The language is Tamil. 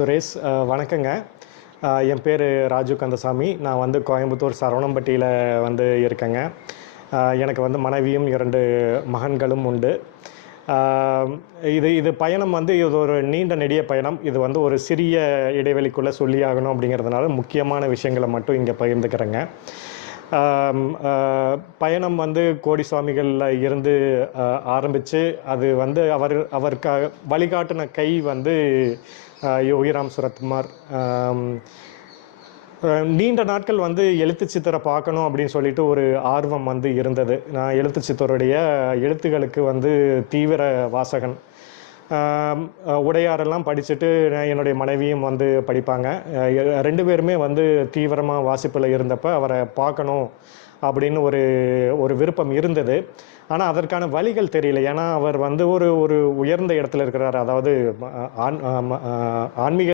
சுரேஷ், வணக்கங்க. என் பேர் ராஜு கந்தசாமி. நான் வந்து கோயம்புத்தூர் சரவணம்பட்டியில் வந்து இருக்கேங்க. எனக்கு வந்து மனைவியும் 2 மகன்களும் உண்டு. ஆம், இது இது பயணம் வந்து இது ஒரு நீண்ட நெடிய பயணம். இது வந்து ஒரு சிறிய இடைவெளிக்குள்ளே சொல்லியாகணும் அப்படிங்கிறதுனால முக்கியமான விஷயங்களை மட்டும் இங்கே பகிர்ந்துக்கிறேங்க. ஆம், ஆ, பயணம் வந்து கோடி சுவாமிகளில் இருந்து ஆரம்பித்து அது வந்து அவருக்கு வழிகாட்டின கை வந்து யோகிராம் சுரத்குமார். நீண்ட நாட்கள் வந்து எழுத்து சித்தரை பார்க்கணும் அப்படின்னு சொல்லிட்டு ஒரு ஆர்வம் வந்து இருந்தது. நான் எழுத்து சித்தருடைய எழுத்துக்களுக்கு வந்து தீவிர வாசகன். உடையாரெல்லாம் படிச்சுட்டு என்னுடைய மனைவியும் வந்து படிப்பாங்க. 2 பேருமே வந்து தீவிரமாக வாசிப்பில் இருந்தப்போ அவரை பார்க்கணும் அப்படின்னு ஒரு ஒரு விருப்பம் இருந்தது. ஆனால் அதற்கான வழிகள் தெரியல. ஏன்னா அவர் வந்து ஒரு ஒரு உயர்ந்த இடத்துல இருக்கிறார். அதாவது ஆன்மீக